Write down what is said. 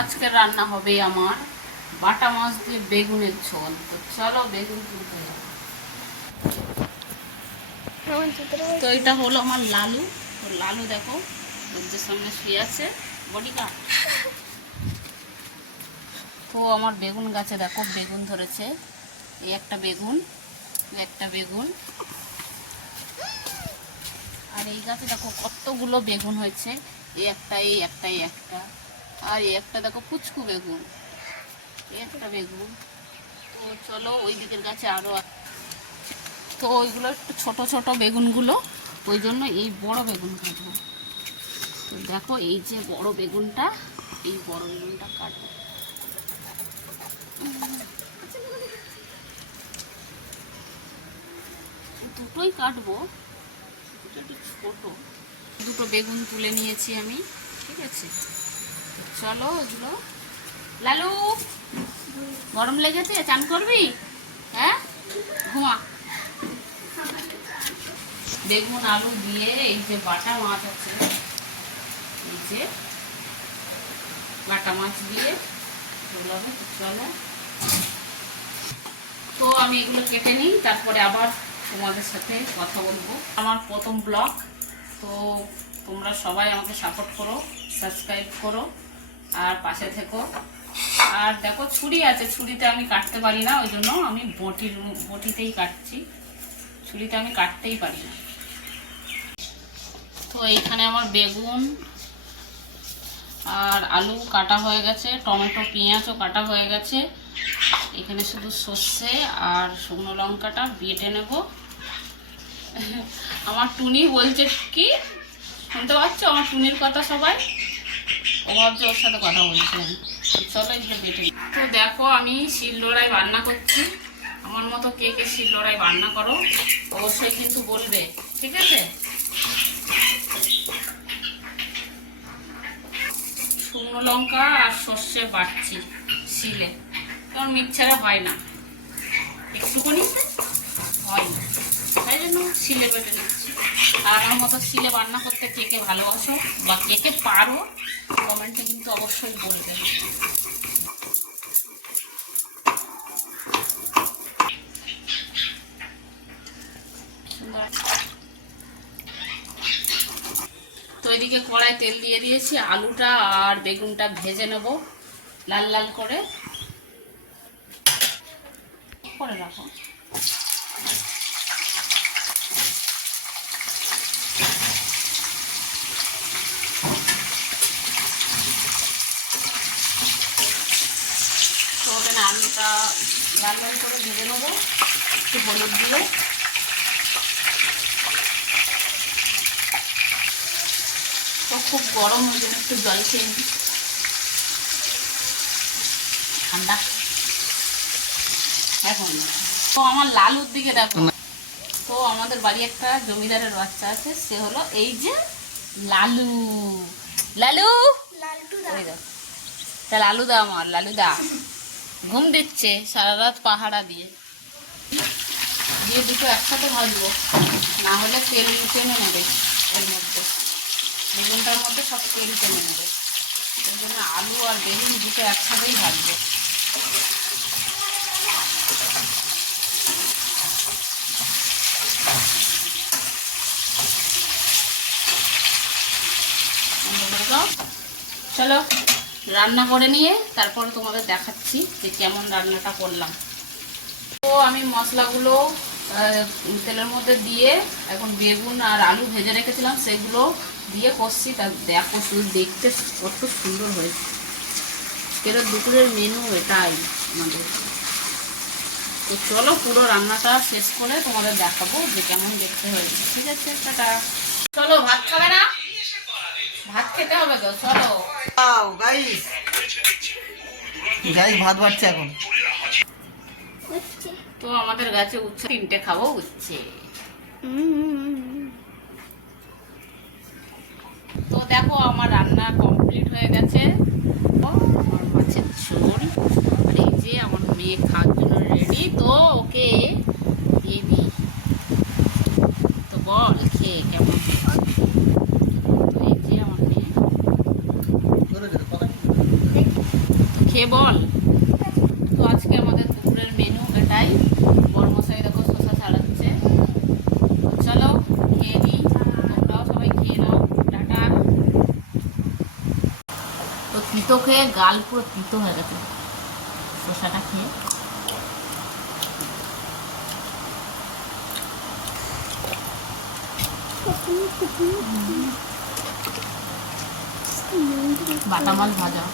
আজকে রান্না হবে আমার বাটা মাছ দিয়ে বেগুনের ঝোল। তো চলো বেগুন তুলতে যাবো। তো এটা হলো আমার লালু। তো লালু দেখো দরজার সামনে শুয়ে আছে, বডিগার্ড। তো আমার বেগুন গাছে দেখো বেগুন ধরেছে, এই একটা বেগুন, একটা বেগুন, আর এই গাছে দেখো কতগুলো বেগুন হয়েছে, এই একটা, এই একটা, এই একটা, আর এই একটা দেখো কুচকু বেগুন, এই একটা বেগুন। তো চলো ওই দিকের গাছে আরও। তো ওইগুলো একটু ছোট ছোট বেগুনগুলো, ওই জন্য এই বড় বেগুন কাটবো। তো দেখো এই যে বড় বেগুনটা, এই বড় বেগুনটা কাটবো। দুটোই কাটবো, দুটো একটু ছোট। দুটো বেগুন তুলে নিয়েছি আমি, ঠিক আছে। তো চলো এগুলো। লালু গরম লেগেছে, চান করবি? হ্যাঁ, ঘুমা। বেগুন আলু দিয়ে এই যে বাটা মাছ আছে, এই যে বাটা মাছ দিয়ে চলো। তো আমি এগুলো কেটে নিই, তারপরে আবার তোমাদের সাথে কথা বলবো। আমার প্রথম ব্লগ, তো তোমরা সবাই আমাকে সাপোর্ট করো, সাবস্ক্রাইব করো আর পাশে থেকো। আর দেখো ছুরি আছে, ছুরিতে আমি কাটতে পারি না, ওই জন্য আমি বটিতেই কাটছি, ছুরিতে আমি কাটতেই পারি না। তো এইখানে আমার বেগুন আর আলু কাটা হয়ে গেছে, টমেটো পেঁয়াজও কাটা হয়ে গেছে। এখানে শুধু সর্ষে আর শুকনো লঙ্কাটা বেটে নেব। আমার টুনি বলছে, কি শুনতে পাচ্ছ আমার টুনির কথা? সবাই ও ভাবছে ওর সাথে কথা বলছে। চলো এগুলো বেটে নিই। তো দেখো আমি শিলনোড়ায় রান্না করছি। আমার মতো কে কে শিলনোড়ায় রান্না করো অবশ্যই কিন্তু বলবে, ঠিক আছে। শুকনো লঙ্কা আর সর্ষে বাটছি শিলে, কারণ মিক্সারে হয় না, একটুখানি হয় না, তাই জন্য শিলে বেটে দিচ্ছি। আর আমার মতো শিলে রান্না করতে কে কে ভালোবাসো বা কে কে পারো কমেন্টে কিন্তু অবশ্যই বলবে। তো এদিকে কড়াই তেল দিয়ে দিয়েছি, আলুটা আর বেগুনটা ভেজে নেব লাল লাল করে রাখো। আলুটা লাল লাল করে ভেজে নেবো একটু হলুদ দিয়ে। তো খুব গরম হয়ে যাবে, একটু জল খেয়ে নিই, ঠান্ডা এখন। তো আমার লালুর দিকে দেখো, তো আমাদের বাড়ি একটা জমিদারের বাচ্চা আছে, সে হলো এই যে লালু। লালু তা লালু দা, আমার লালু দা ঘুম দিচ্ছে সারা রাত পাহারা দিয়ে দিয়ে দুটো একসাথে ভাজবো, না হলে তেল টেনে নেবে এর মধ্যে, বেগুনটার মধ্যে সব তেল টেনে নেবে। ওই জন্য আলু আর বেগুন দুটো একসাথেই ভাজবো। চলো রান্না করে নিয়ে তারপরে তোমাদের দেখাচ্ছি যে কেমন রান্নাটা করলাম। তো আমি মশলাগুলো তেলের মধ্যে দিয়ে এখন বেগুন আর আলু ভেজে রেখেছিলাম সেগুলো দিয়ে কষছি। তা দেখো শুধু দেখতে কত সুন্দর হয়েছে। এর দুপুরের মেনু এটাই আমাদের। তো চলো পুরো রান্নাটা শেষ করে তোমাদের দেখাবো যে কেমন দেখতে হয়েছে, ঠিক আছে। টাটা। চলো ভাত খাবে না? ভাত খেতে হবে তো, চলো। গাইস ভাত বাড়ছে এখন। তো আমাদের গাছে উচ্ছে, 3টে খাবো উচ্ছে। তো দেখো আমার রান্না কমপ্লিট হয়ে গেছে। আমার মাছের ঝোল, আর এই যে আমার মেয়ে খাওয়ার জন্য রেডি। তো ওকে দিয়ে দিই। তো বল খেয়ে কেমন। তো এই যে আমার মেয়ে। খেয়ে বল। তো আজকে আমাদের দুপুরের মেনু এটাই। বড়মশাই দেখো শসা ছাড়াচ্ছে। তো চলো খেয়ে নিই, তোমরাও সবাই খেয়ে নাও। টাটা। তো তিতো খেয়ে গাল পুরো তিতো হয়ে গেছে শসাটা খেয়ে। বাটা মাছ ভাজা।